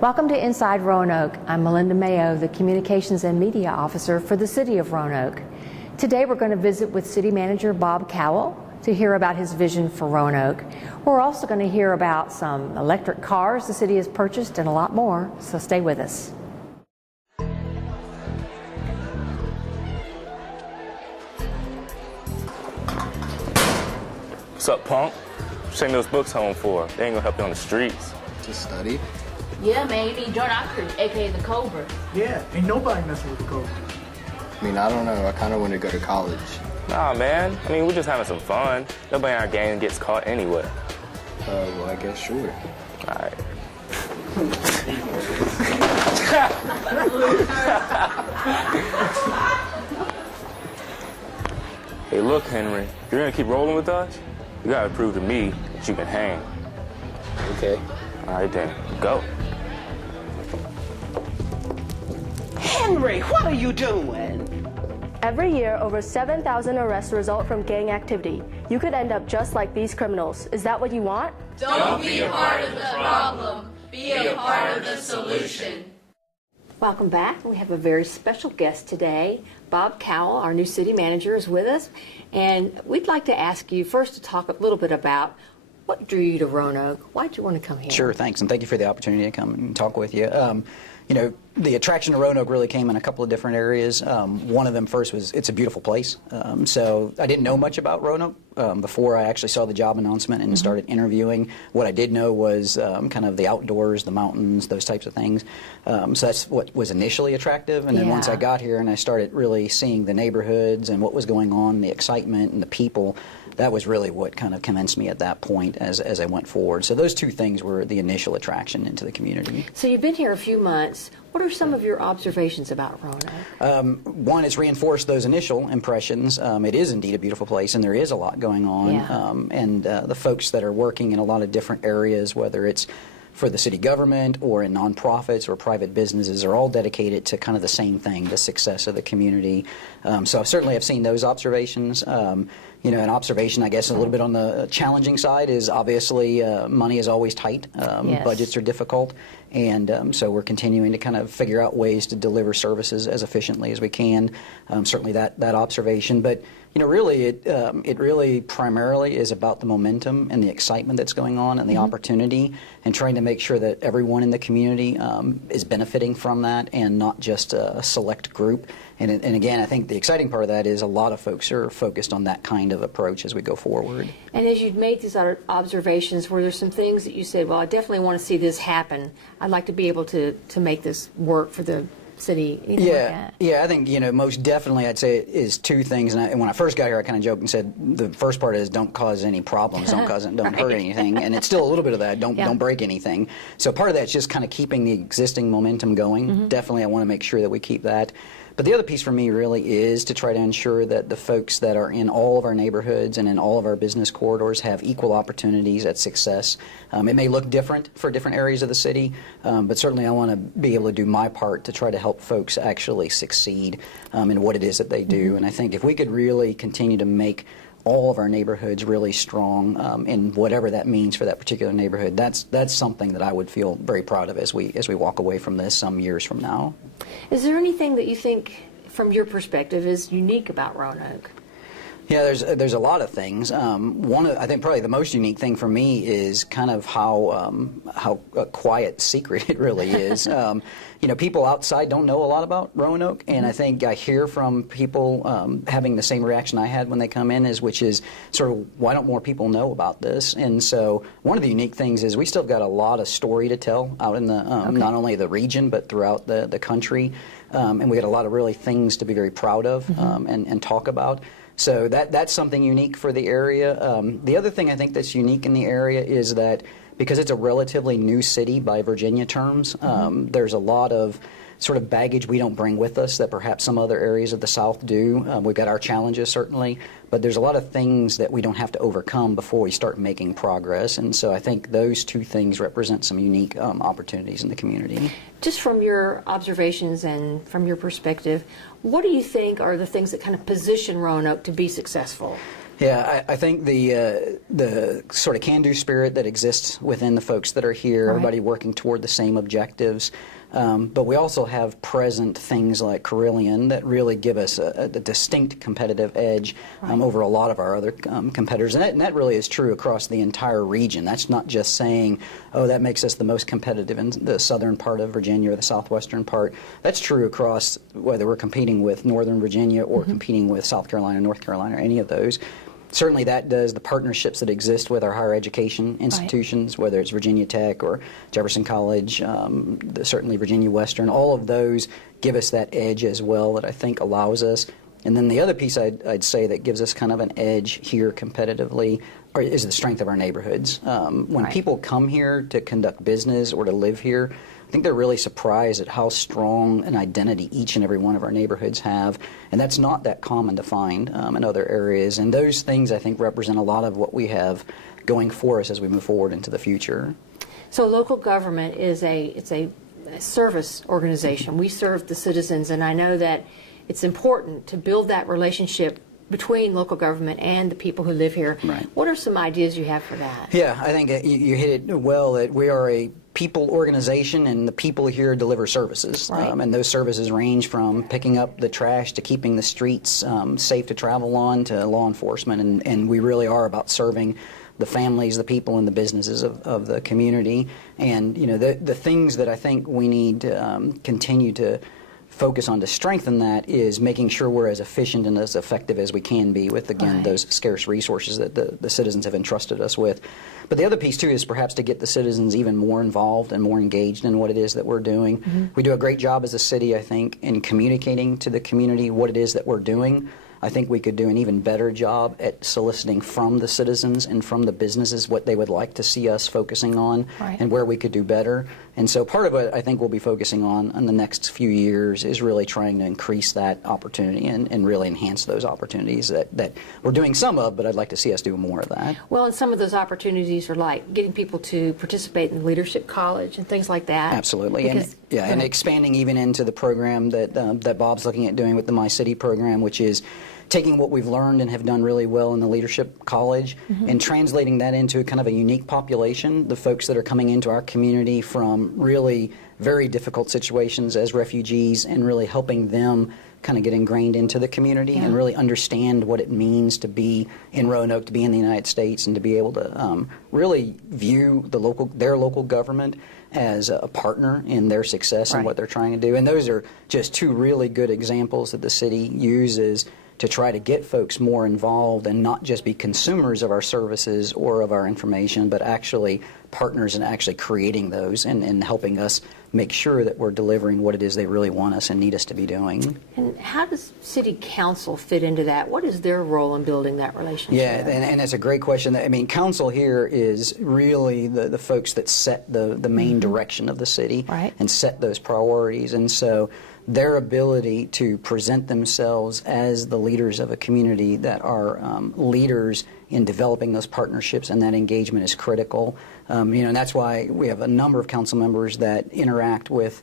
Welcome to Inside Roanoke. I'm Melinda Mayo, the Communications and Media Officer for the City of Roanoke. Today we're going to visit with City Manager Bob Cowell to hear about his vision for Roanoke. We're also going to hear about some electric cars the city has purchased and a lot more, so stay with us. What's up, punk? Send those books home for. They ain't gonna help you on the streets. To study? Yeah, man, you need to join our crew, aka the Cobra. Yeah, ain't nobody messing with the Cobra. I mean, I don't know. I kind of want to go to college. Nah, man. I mean, we're just having some fun. Nobody in our gang gets caught anyway. Well, I guess sure. All right. Hey, look, Henry. If you're gonna keep rolling with us, you gotta prove to me that you can hang. Okay. All right, then. Go. Henry, what are you doing? Every year, over 7,000 arrests result from gang activity. You could end up just like these criminals. Is that what you want? Don't be a part of the problem. Be a part of the solution. Welcome back. We have a very special guest today. Bob Cowell, our new city manager, is with us. And we'd like to ask you first to talk a little bit about what drew you to Roanoke. Why did you want to come here? Sure, thanks, and thank you for the opportunity to come and talk with you. You know, the attraction to Roanoke really came in a couple of different areas. One of them first was it's a beautiful place. So I didn't know much about Roanoke before I actually saw the job announcement and started interviewing. What I did know was kind of the outdoors, the mountains, those types of things. So that's what was initially attractive. And then once I got here and I started really seeing the neighborhoods and what was going on, the excitement and the people, that was really what kind of convinced me at that point as I went forward. So those two things were the initial attraction into the community. So you've been here a few months. What are some of your observations about Roanoke? One, it's reinforced those initial impressions. It is indeed a beautiful place, and there is a lot going on. Yeah. The folks that are working in a lot of different areas, whether it's for the city government or in nonprofits or private businesses, are all dedicated to kind of the same thing, the success of the community. So certainly I've seen those observations. You know, an observation, I guess, a little bit on the challenging side is obviously money is always tight. Yes. Budgets are difficult. And so we're continuing to kind of figure out ways to deliver services as efficiently as we can. Certainly that observation. But, you know, really it really primarily is about the momentum and the excitement that's going on and the opportunity, and trying to make sure that everyone in the community is benefiting from that and not just a select group. And again, I think the exciting part of that is a lot of folks are focused on that kind of approach as we go forward. And as you've made these observations, were there some things that you said, well, I definitely want to see this happen. I'd like to be able to make this work for the city? Yeah, I think, you know, most definitely I'd say it is two things. And when I first got here, I kind of joked and said the first part is don't cause any problems, don't hurt anything. And it's still a little bit of that, don't break anything. So part of that's just kind of keeping the existing momentum going. Definitely I want to make sure that we keep that. But the other piece for me really is to try to ensure that the folks that are in all of our neighborhoods and in all of our business corridors have equal opportunities at success. It may look different for different areas of the city, but certainly I want to be able to do my part to try to help folks actually succeed in what it is that they do. And I think if we could really continue to make all of our neighborhoods really strong in whatever that means for that particular neighborhood, that's something that I would feel very proud of as we walk away from this some years from now. Is there anything that you think, from your perspective, is unique about Roanoke? Yeah, there's a lot of things. I think probably the most unique thing for me is kind of how a quiet secret it really is. You know, people outside don't know a lot about Roanoke, and I think I hear from people having the same reaction I had when they come in, which is sort of, why don't more people know about this? And so one of the unique things is we still got a lot of story to tell out in the not only the region but throughout the country, and we got a lot of really things to be very proud of and talk about. So that's something unique for the area. The other thing I think that's unique in the area is that because it's a relatively new city by Virginia terms, there's a lot of sort of baggage we don't bring with us that perhaps some other areas of the South do. We've got our challenges, certainly, but there's a lot of things that we don't have to overcome before we start making progress. And so I think those two things represent some unique opportunities in the community. Just from your observations and from your perspective, what do you think are the things that kind of position Roanoke to be successful? Yeah, I think the sort of can-do spirit that exists within the folks that are here, everybody working toward the same objectives. But we also have present things like Carillion that really give us a distinct competitive edge over a lot of our other competitors. And that really is true across the entire region. That's not just saying, oh, that makes us the most competitive in the southern part of Virginia or the southwestern part. That's true across whether we're competing with Northern Virginia or competing with South Carolina, North Carolina, or any of those. Certainly that does the partnerships that exist with our higher education institutions, whether it's Virginia Tech or Jefferson College, certainly Virginia Western, all of those give us that edge as well that I think allows us. And then the other piece I'd say that gives us kind of an edge here competitively is the strength of our neighborhoods. When people come here to conduct business or to live here, I think they're really surprised at how strong an identity each and every one of our neighborhoods have, and that's not that common to find in other areas. And those things, I think, represent a lot of what we have going for us as we move forward into the future. So local government is a service organization. We serve the citizens, and I know that it's important to build that relationship between local government and the people who live here. What are some ideas you have for that? Yeah, I think you hit it well, that we are a people organization, and the people here deliver services. And those services range from picking up the trash to keeping the streets safe to travel on to law enforcement. And we really are about serving the families, the people, and the businesses of the community. And you know, the things that I think we need to continue to focus on to strengthen that is making sure we're as efficient and as effective as we can be with, again, those scarce resources that the citizens have entrusted us with. But the other piece, too, is perhaps to get the citizens even more involved and more engaged in what it is that we're doing. We do a great job as a city, I think, in communicating to the community what it is that we're doing. I think we could do an even better job at soliciting from the citizens and from the businesses what they would like to see us focusing on and where we could do better. And so part of what I think we'll be focusing on in the next few years is really trying to increase that opportunity and really enhance those opportunities that we're doing some of, but I'd like to see us do more of that. Well, and some of those opportunities are like getting people to participate in leadership college and things like that. Absolutely. And expanding even into the program that Bob's looking at doing with the My City program, which is taking what we've learned and have done really well in the leadership college and translating that into kind of a unique population, the folks that are coming into our community from really very difficult situations as refugees, and really helping them kind of get ingrained into the community and really understand what it means to be in Roanoke, to be in the United States, and to be able to really view their local government as a partner in their success and what they're trying to do. And those are just two really good examples that the city uses to try to get folks more involved and not just be consumers of our services or of our information, but actually partners in actually creating those and helping us make sure that we're delivering what it is they really want us and need us to be doing. And how does City Council fit into that? What is their role in building that relationship? Yeah, and it's a great question. I mean, Council here is really the folks that set the main direction of the city and set those priorities. And so their ability to present themselves as the leaders of a community that are leaders in developing those partnerships and that engagement is critical. And that's why we have a number of council members that interact with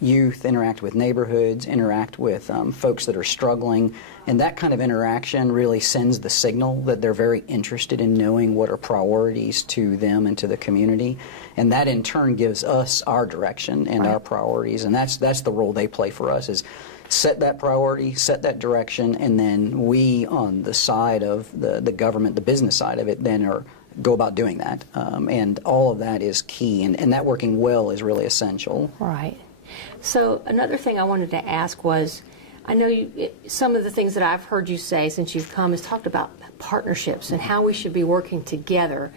youth, interact with neighborhoods, interact with folks that are struggling. And that kind of interaction really sends the signal that they're very interested in knowing what are priorities to them and to the community. And that in turn gives us our direction and our priorities. And that's the role they play for us, is set that priority, set that direction, and then we on the side of the government, the business side of it, then go about doing that. And all of that is key. And that working well is really essential. Right. So another thing I wanted to ask was, I know some of the things that I've heard you say since you've come is talked about partnerships and how we should be working together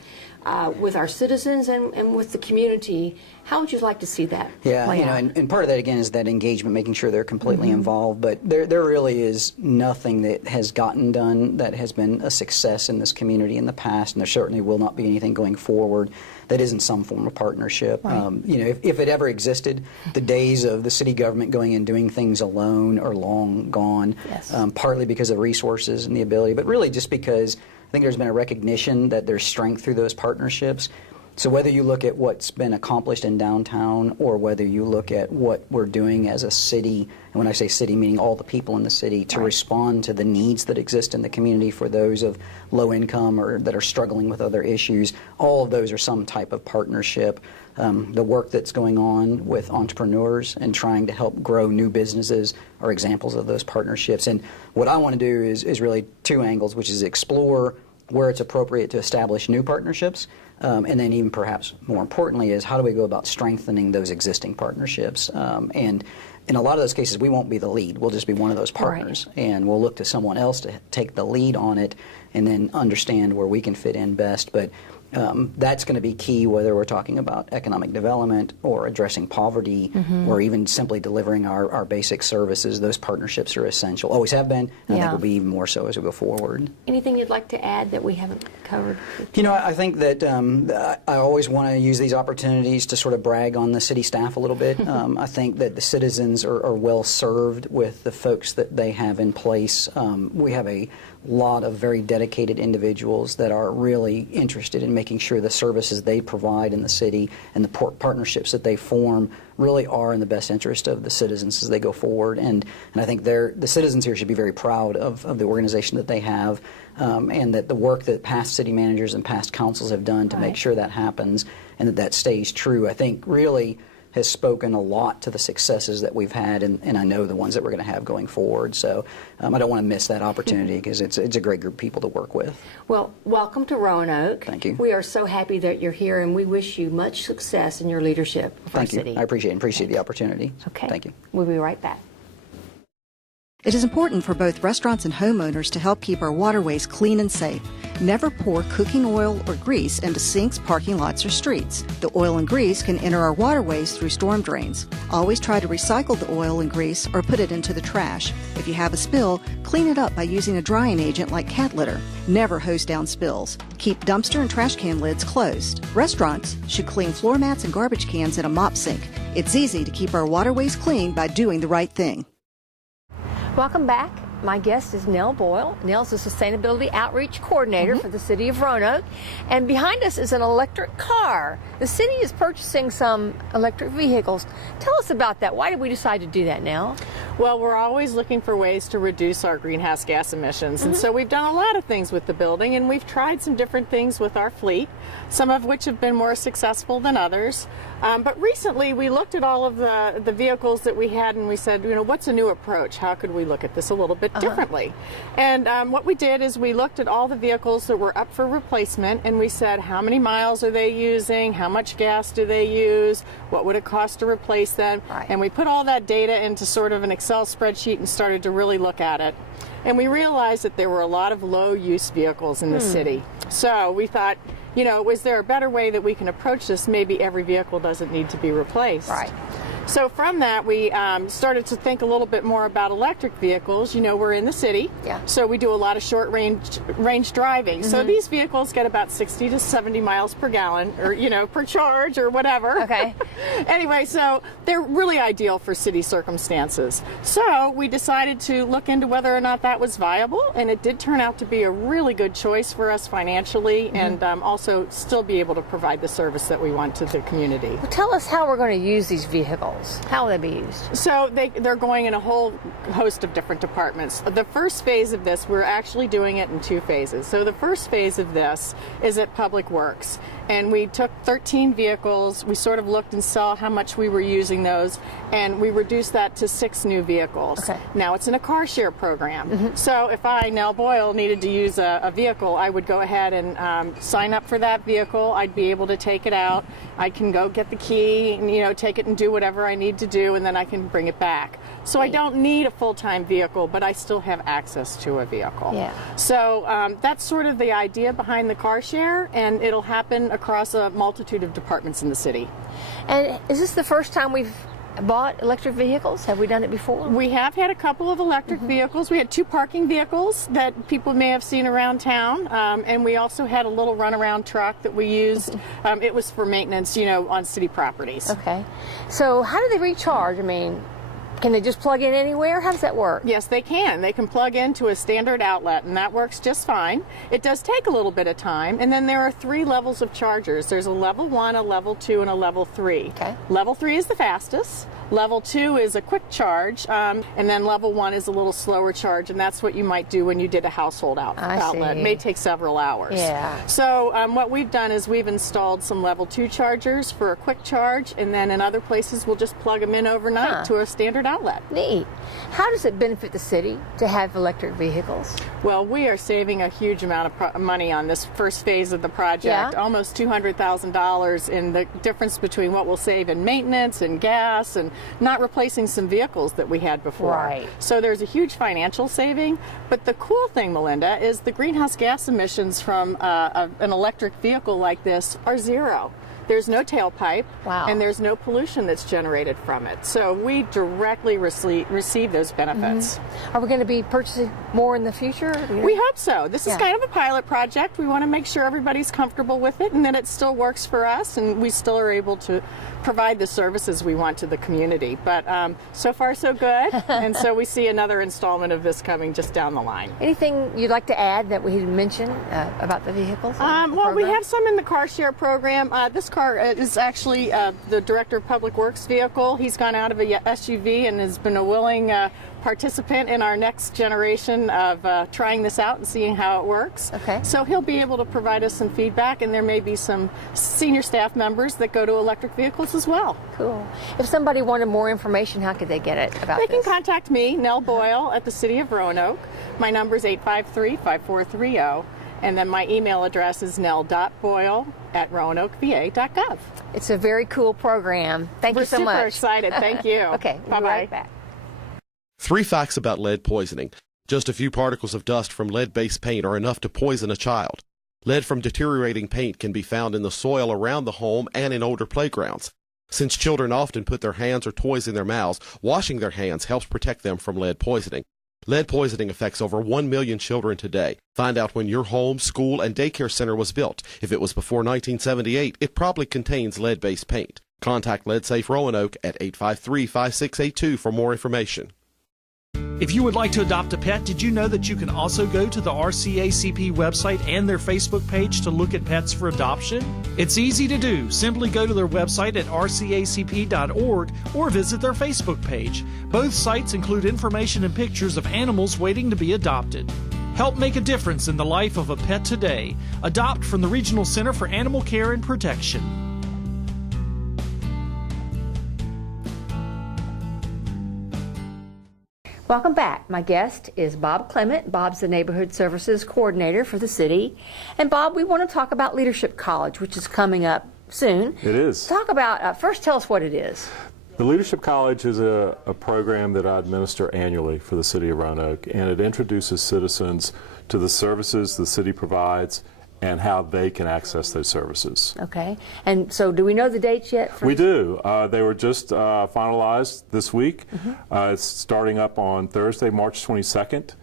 with our citizens and with the community. How would you like to see that play out? And part of that, again, is that engagement, making sure they're completely involved. But there really is nothing that has gotten done that has been a success in this community in the past, and there certainly will not be anything going forward that isn't some form of partnership. If it ever existed, the days of the city government going and doing things alone are long gone, partly because of resources and the ability, but really just because I think there's been a recognition that there's strength through those partnerships. So whether you look at what's been accomplished in downtown or whether you look at what we're doing as a city, and when I say city, meaning all the people in the city, to respond to the needs that exist in the community for those of low income or that are struggling with other issues, all of those are some type of partnership. The work that's going on with entrepreneurs and trying to help grow new businesses are examples of those partnerships. And what I want to do is really two angles, which is explore where it's appropriate to establish new partnerships, and then even perhaps more importantly is how do we go about strengthening those existing partnerships. And in a lot of those cases, we won't be the lead. We'll just be one of those partners, and we'll look to someone else to take the lead on it and then understand where we can fit in best. But that's going to be key, whether we're talking about economic development or addressing poverty or even simply delivering our basic services. Those partnerships are essential, always have been, and I think will be even more so as we go forward. Anything you'd like to add that we haven't covered? You know, I think that I always want to use these opportunities to sort of brag on the city staff a little bit. I think that the citizens are well served with the folks that they have in place. We have a lot of very dedicated individuals that are really interested in making sure the services they provide in the city and the partnerships that they form really are in the best interest of the citizens as they go forward. And I think the citizens here should be very proud of the organization that they have, and that the work that past city managers and past councils have done to make sure that happens and that stays true, I think really has spoken a lot to the successes that we've had, and I know the ones that we're going to have going forward. So I don't want to miss that opportunity because it's a great group of people to work with. Well, welcome to Roanoke. Thank you. We are so happy that you're here, and we wish you much success in your leadership of our city. Thank you. I appreciate the opportunity. Okay. Thank you. We'll be right back. It is important for both restaurants and homeowners to help keep our waterways clean and safe. Never pour cooking oil or grease into sinks, parking lots, or streets. The oil and grease can enter our waterways through storm drains. Always try to recycle the oil and grease or put it into the trash. If you have a spill, clean it up by using a drying agent like cat litter. Never hose down spills. Keep dumpster and trash can lids closed. Restaurants should clean floor mats and garbage cans in a mop sink. It's easy to keep our waterways clean by doing the right thing. Welcome back. My guest is Nell Boyle. Nell's the Sustainability Outreach Coordinator for the City of Roanoke. And behind us is an electric car. The city is purchasing some electric vehicles. Tell us about that. Why did we decide to do that, Nell? Well, we're always looking for ways to reduce our greenhouse gas emissions. And so we've done a lot of things with the building, and we've tried some different things with our fleet, some of which have been more successful than others. But recently we looked at all of the vehicles that we had, and we said, you know, what's a new approach? How could we look at this a little bit differently? And what we did is we looked at all the vehicles that were up for replacement, and we said, how many miles are they using? How much gas do they use? What would it cost to replace them? And we put all that data into sort of an Excel spreadsheet and started to really look at it. And we realized that there were a lot of low-use vehicles in the city. So we thought, you know, was there a better way that we can approach this? Maybe every vehicle doesn't need to be replaced. Right. So from that, we started to think a little bit more about electric vehicles. You know, we're in the city, so we do a lot of short range driving. So these vehicles get about 60 to 70 miles per gallon, or, you know, per charge or whatever. Okay. Anyway, so they're really ideal for city circumstances. So we decided to look into whether or not that was viable, and it did turn out to be a really good choice for us financially, and also still be able to provide the service that we want to the community. Well, tell us how we're going to use these vehicles. How will they be used? So they're going in a whole host of different departments. The first phase of this, we're actually doing it in two phases. So the first phase of this is at Public Works. And we took 13 vehicles, we sort of looked and saw how much we were using those, and we reduced that to 6 new vehicles. Okay. Now it's in a car share program. So if I, Nell Boyle, needed to use a vehicle, I would go ahead and sign up for that vehicle. I'd be able to take it out. I can go get the key and, you know, take it and do whatever I need to do, and then I can bring it back. So I don't need a full-time vehicle, but I still have access to a vehicle. Yeah. So that's sort of the idea behind the car share, and it'll happen across a multitude of departments in the city. And is this the first time we've bought electric vehicles? Have we done it before? We have had a couple of electric vehicles. We had 2 parking vehicles that people may have seen around town, and we also had a little runaround truck that we used. It was for maintenance, you know, on city properties. Okay. So how do they recharge? I mean, Can they just plug in anywhere? How does that work? Yes, they can. They can plug into a standard outlet, and that works just fine. It does take a little bit of time, and then there are 3 levels of chargers. There's a level 1, a level 2, and a level 3. Okay. Level 3 is the fastest. Level 2 is a quick charge, and then level 1 is a little slower charge, and that's what you might do when you did a household outlet. It may take several hours. Yeah. So what we've done is we've installed some level 2 chargers for a quick charge, and then in other places we'll just plug them in overnight to a standard outlet. Neat. How does it benefit the city to have electric vehicles? Well, we are saving a huge amount of money on this first phase of the project, almost $200,000 in the difference between what we'll save in maintenance and gas and not replacing some vehicles that we had before. Right. So there's a huge financial saving, but the cool thing, Melinda, is the greenhouse gas emissions from an electric vehicle like this are 0. There's no tailpipe, and there's no pollution that's generated from it. So we directly receive those benefits. Are we going to be purchasing more in the future? We hope so. This is kind of a pilot project. We want to make sure everybody's comfortable with it and that it still works for us and we still are able to provide the services we want to the community. But so far so good, and so we see another installment of this coming just down the line. Anything you'd like to add that we didn't mention about the vehicles? Well, we have some in the car share program. This car is actually the Director of Public Works vehicle. He's gone out of a SUV and has been a willing participant in our next generation of trying this out and seeing how it works. Okay. So he'll be able to provide us some feedback, and there may be some senior staff members that go to electric vehicles as well. Cool. If somebody wanted more information, how could they get it about They this? can contact me, Nell Boyle, at the City of Roanoke. My number is 853-5430. And then my email address is nell.boyle@roanokeva.gov. It's a very cool program. Thank you so much. We're super excited. Thank you. Okay, we'll be right back. 3 facts about lead poisoning. Just a few particles of dust from lead-based paint are enough to poison a child. Lead from deteriorating paint can be found in the soil around the home and in older playgrounds. Since children often put their hands or toys in their mouths, washing their hands helps protect them from lead poisoning. Lead poisoning affects over 1 million children today. Find out when your home, school, and daycare center was built. If it was before 1978, it probably contains lead-based paint. Contact Lead Safe Roanoke at 853-5682 for more information. If you would like to adopt a pet, did you know that you can also go to the RCACP website and their Facebook page to look at pets for adoption? It's easy to do. Simply go to their website at rcacp.org or visit their Facebook page. Both sites include information and pictures of animals waiting to be adopted. Help make a difference in the life of a pet today. Adopt from the Regional Center for Animal Care and Protection. Welcome back. My guest is Bob Clement. Bob's the Neighborhood Services Coordinator for the city. And Bob, we want to talk about Leadership College, which is coming up soon. It is. Talk about, first tell us what it is. The Leadership College is a program that I administer annually for the city of Roanoke, and it introduces citizens to the services the city provides and how they can access those services. Okay. And so do we know the dates yet? We do. They were just finalized this week. It's starting up on Thursday, March 22nd,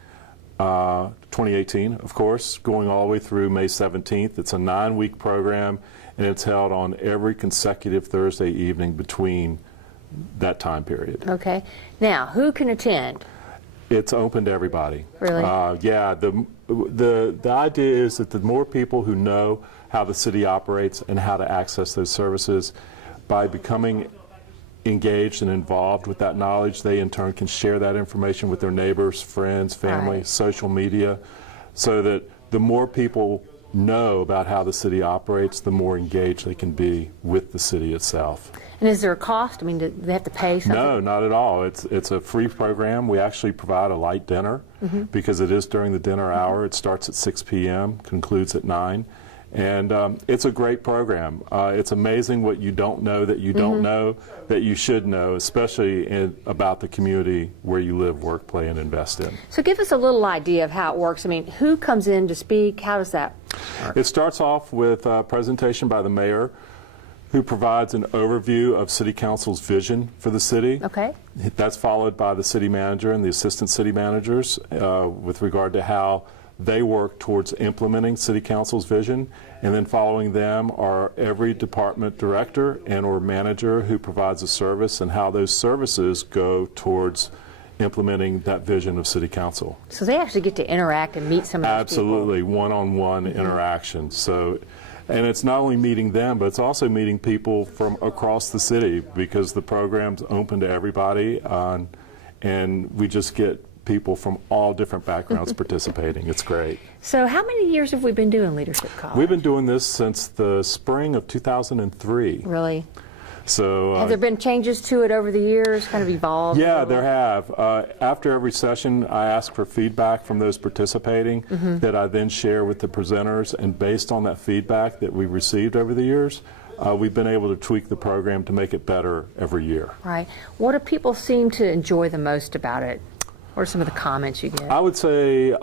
2018, of course, going all the way through May 17th. It's a 9-week program, and it's held on every consecutive Thursday evening between that time period. Okay. Now, who can attend? It's open to everybody. Really? Yeah. The idea is that the more people who know how the city operates and how to access those services, by becoming engaged and involved with that knowledge, they in turn can share that information with their neighbors, friends, family, social media, so that the more people know about how the city operates, the more engaged they can be with the city itself. And is there a cost? I mean, do they have to pay something? No, not at all. It's a free program. We actually provide a light dinner because it is during the dinner hour. It starts at 6 p.m., concludes at 9. And it's a great program. It's amazing what you don't know that you don't know that you should know, especially about the community where you live, work, play, and invest in. So give us a little idea of how it works. I mean, who comes in to speak? How does that work? It starts off with a presentation by the mayor, who provides an overview of City Council's vision for the city. Okay. That's followed by the city manager and the assistant city managers with regard to how They work towards implementing City Council's vision, and then following them are every department director and or manager who provides a service and how those services go towards implementing that vision of City Council. So they actually get to interact and meet some of those Absolutely, one-on-one interaction. So, and it's not only meeting them, but it's also meeting people from across the city, because the program's open to everybody, and we just get people from all different backgrounds participating. It's great. So how many years have we been doing Leadership College? We've been doing this since the spring of 2003. Really? So have there been changes to it over the years, kind of evolved? Yeah, there have. After every session, I ask for feedback from those participating that I then share with the presenters, and based on that feedback that we've received over the years, we've been able to tweak the program to make it better every year. Right. What do people seem to enjoy the most about it? What are some of the comments you get? I would say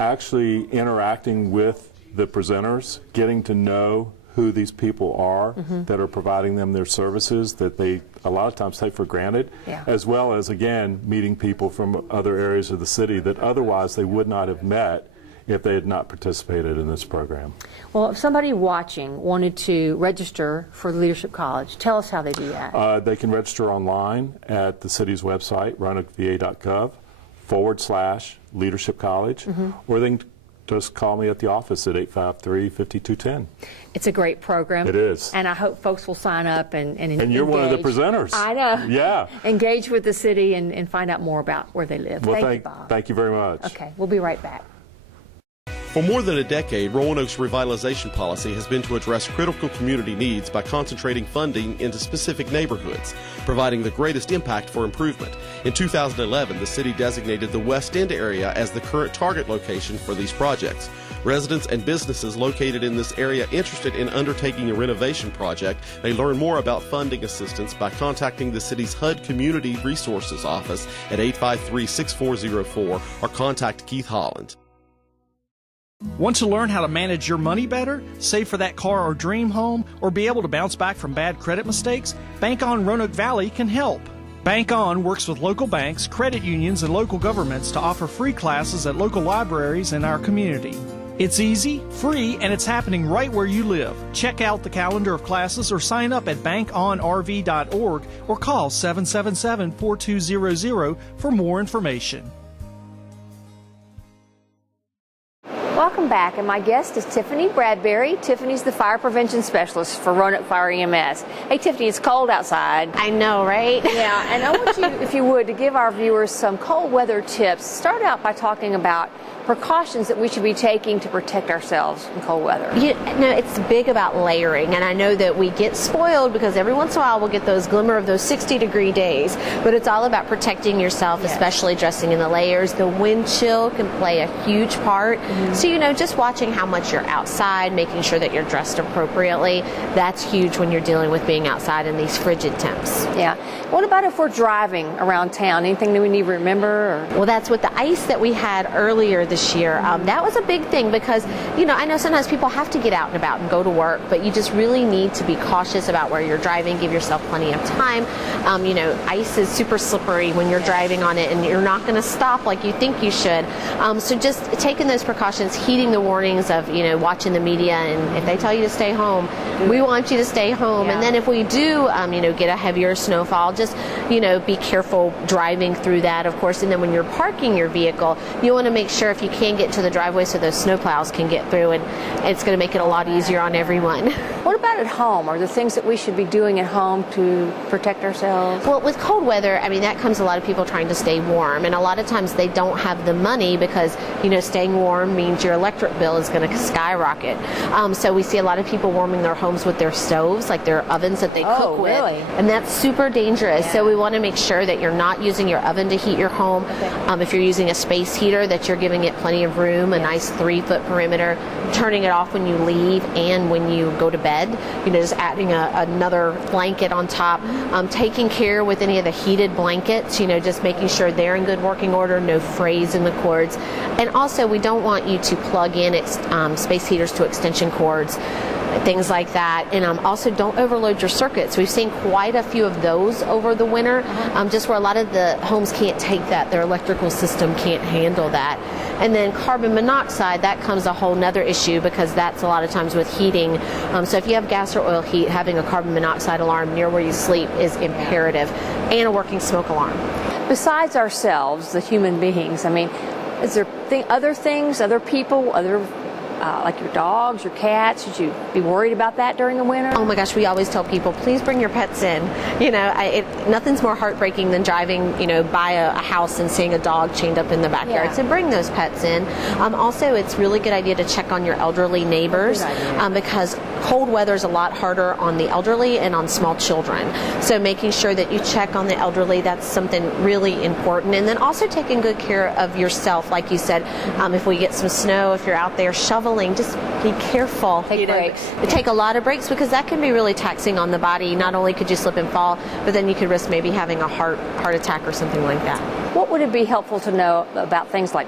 actually interacting with the presenters, getting to know who these people are that are providing them their services that they a lot of times take for granted, as well as, again, meeting people from other areas of the city that otherwise they would not have met if they had not participated in this program. Well, if somebody watching wanted to register for Leadership College, tell us how they do that. They can register online at the city's website, roanokeva.gov/Leadership College, or they can just call me at the office at 853-5210. It's a great program. It is. And I hope folks will sign up and engage. And you're one of the presenters. I know. Yeah. Engage with the city and find out more about where they live. Well, thank you, Bob. Thank you very much. Okay, we'll be right back. For more than a decade, Roanoke's revitalization policy has been to address critical community needs by concentrating funding into specific neighborhoods, providing the greatest impact for improvement. In 2011, the city designated the West End area as the current target location for these projects. Residents and businesses located in this area interested in undertaking a renovation project may learn more about funding assistance by contacting the city's HUD Community Resources Office at 853-6404 or contact Keith Holland. Want to learn how to manage your money better, save for that car or dream home, or be able to bounce back from bad credit mistakes? Bank On Roanoke Valley can help. Bank On works with local banks, credit unions, and local governments to offer free classes at local libraries in our community. It's easy, free, and it's happening right where you live. Check out the calendar of classes or sign up at bankonrv.org or call 777-4200 for more information. Welcome back, and my guest is Tiffany Bradbury. Tiffany's the fire prevention specialist for Roanoke Fire EMS. Hey, Tiffany, it's cold outside. I know, right? Yeah, and I want you, if you would, to give our viewers some cold weather tips. Start out by talking about precautions that we should be taking to protect ourselves in cold weather. It's big about layering, and I know that we get spoiled because every once in a while we'll get those glimmer of those 60-degree days, but it's all about protecting yourself, especially dressing in the layers. The wind chill can play a huge part. So, just watching how much you're outside, making sure that you're dressed appropriately, that's huge when you're dealing with being outside in these frigid temps. Yeah. What about if we're driving around town? Anything that we need to remember? Well, that's with the ice that we had earlier this year. That was a big thing because, I know sometimes people have to get out and about and go to work, but you just really need to be cautious about where you're driving, give yourself plenty of time. Ice is super slippery when you're driving on it, and you're not going to stop like you think you should. So just taking those precautions, heeding the warnings of, watching the media, and if they tell you to stay home, we want you to stay home. And then if we do, get a heavier snowfall, just, be careful driving through that, of course. And then when you're parking your vehicle, you want to make sure if you can get to the driveway so those snowplows can get through, and it's going to make it a lot easier on everyone. What about at home? Are there things that we should be doing at home to protect ourselves? Well, with cold weather, that comes a lot of people trying to stay warm, and a lot of times they don't have the money because, staying warm means your electric bill is going to skyrocket. So we see a lot of people warming their homes with their stoves, like their ovens that they cook with. Really? And that's super dangerous. Yeah. So we want to make sure that you're not using your oven to heat your home. Okay. If you're using a space heater, that you're giving it plenty of room, a nice 3-foot perimeter, turning it off when you leave and when you go to bed, just adding another blanket on top, taking care with any of the heated blankets, just making sure they're in good working order, no frays in the cords. And also, we don't want you to plug in space heaters to extension cords. things like that. And also don't overload your circuits. We've seen quite a few of those over the winter, just where a lot of the homes can't take that. Their electrical system can't handle that. And then carbon monoxide, that comes a whole nother issue because that's a lot of times with heating. So if you have gas or oil heat, having a carbon monoxide alarm near where you sleep is imperative, and a working smoke alarm. Besides ourselves, the human beings, I mean, is there other things, other people, like your dogs, your cats? Should you be worried about that during the winter? Oh my gosh, we always tell people, please bring your pets in. You know, nothing's more heartbreaking than driving, you know, by a house and seeing a dog chained up in the backyard. So bring those pets in. Also, it's really good idea to check on your elderly neighbors because cold weather is a lot harder on the elderly and on small children. So making sure that you check on the elderly, that's something really important. And then also taking good care of yourself. Like you said, if we get some snow, if you're out there shoveling, just be careful. Take breaks. Take a lot of breaks because that can be really taxing on the body. Not only could you slip and fall, but then you could risk maybe having a heart attack or something like that. What would it be helpful to know about things like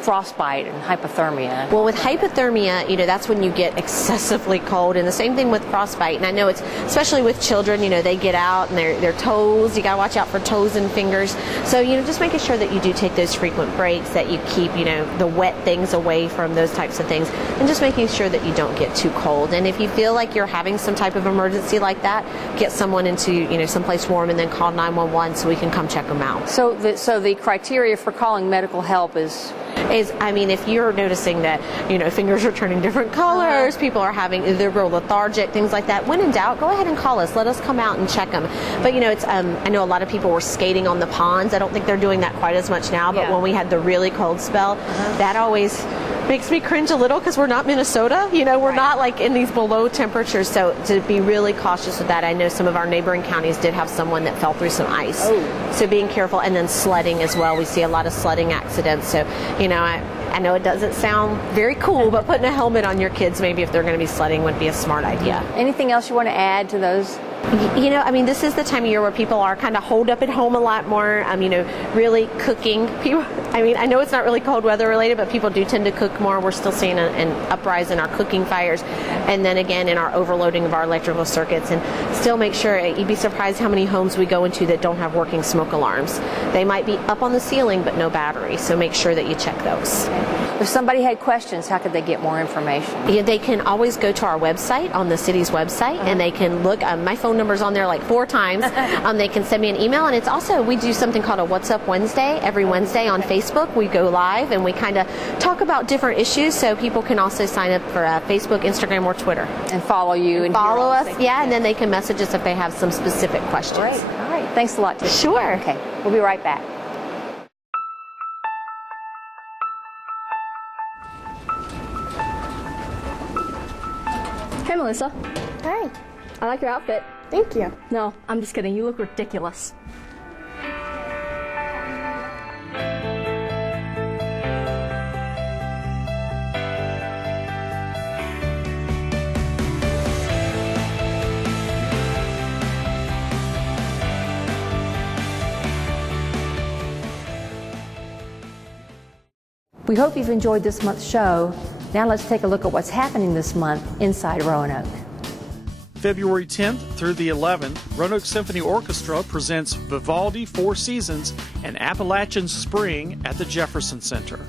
frostbite and hypothermia? Well, with hypothermia, you know, that's when you get excessively cold, and the same thing with frostbite. And I know it's, especially with children, you know, they get out and their toes, you got to watch out for toes and fingers. So, you know, just making sure that you do take those frequent breaks, that you keep, you know, the wet things away from those types of things, and just making sure that you don't get too cold. And if you feel like you're having some type of emergency like that, get someone into, you know, someplace warm and then call 911 so we can come check them out. So the criteria for calling medical help is, I mean, if you're noticing that, you know, fingers are turning different colors, people are they're real lethargic, things like that, when in doubt, go ahead and call us. Let us come out and check them. But, you know, it's, I know a lot of people were skating on the ponds. I don't think they're doing that quite as much now, but when we had the really cold spell, that always makes me cringe a little because we're not Minnesota. You know, we're not like in these below temperatures. So to be really cautious with that, I know some of our neighboring counties did have someone that fell through some ice. So being careful, and then sledding as well. We see a lot of sledding accidents. So, you know, I know it doesn't sound very cool, but putting a helmet on your kids, maybe if they're going to be sledding, would be a smart idea. Anything else you want to add to those? You know, I mean, this is the time of year where people are kind of holed up at home a lot more. You know, really cooking. People, I mean, I know it's not really cold weather related, but people do tend to cook more. We're still seeing an uprise in our cooking fires, and then again in our overloading of our electrical circuits. And still make sure, you'd be surprised how many homes we go into that don't have working smoke alarms. They might be up on the ceiling, but no battery. So make sure that you check those. If somebody had questions, how could they get more information? Yeah, they can always go to our website, on the city's website, and they can look. My phone number's on there like 4 times. They can send me an email, and it's also, we do something called a What's Up Wednesday. Every Wednesday on Facebook, we go live and we kind of talk about different issues, so people can also sign up for Facebook, Instagram, or Twitter. And follow you. And follow us, and then they can message us if they have some specific questions. Great. All right. Thanks a lot, Tiffany. Sure. Okay. We'll be right back. Hey, Melissa. Hi. I like your outfit. Thank you. No, I'm just kidding. You look ridiculous. We hope you've enjoyed this month's show. Now let's take a look at what's happening this month inside Roanoke. February 10th through the 11th, Roanoke Symphony Orchestra presents Vivaldi Four Seasons and Appalachian Spring at the Jefferson Center.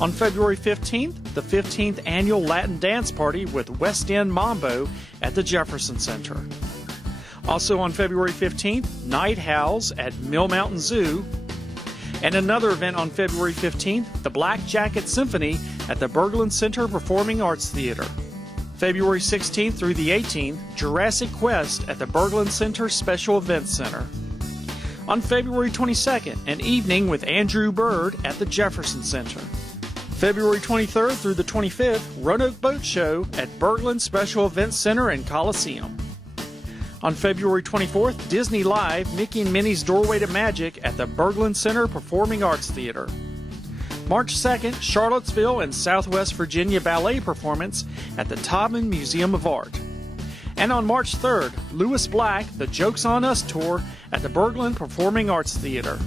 On February 15th, the 15th Annual Latin Dance Party with West End Mambo at the Jefferson Center. Also on February 15th, Night Howls at Mill Mountain Zoo. And another event on February 15th, the Black Jacket Symphony at the Berglund Center Performing Arts Theater. February 16th through the 18th, Jurassic Quest at the Berglund Center Special Events Center. On February 22nd, an evening with Andrew Bird at the Jefferson Center. February 23rd through the 25th, Roanoke Boat Show at Berglund Special Events Center and Coliseum. On February 24th, Disney Live, Mickey and Minnie's Doorway to Magic at the Berglund Center Performing Arts Theater. March 2nd, Charlottesville and Southwest Virginia Ballet Performance at the Taubman Museum of Art. And on March 3rd, Lewis Black, The Joke's on Us Tour at the Berglund Performing Arts Theater.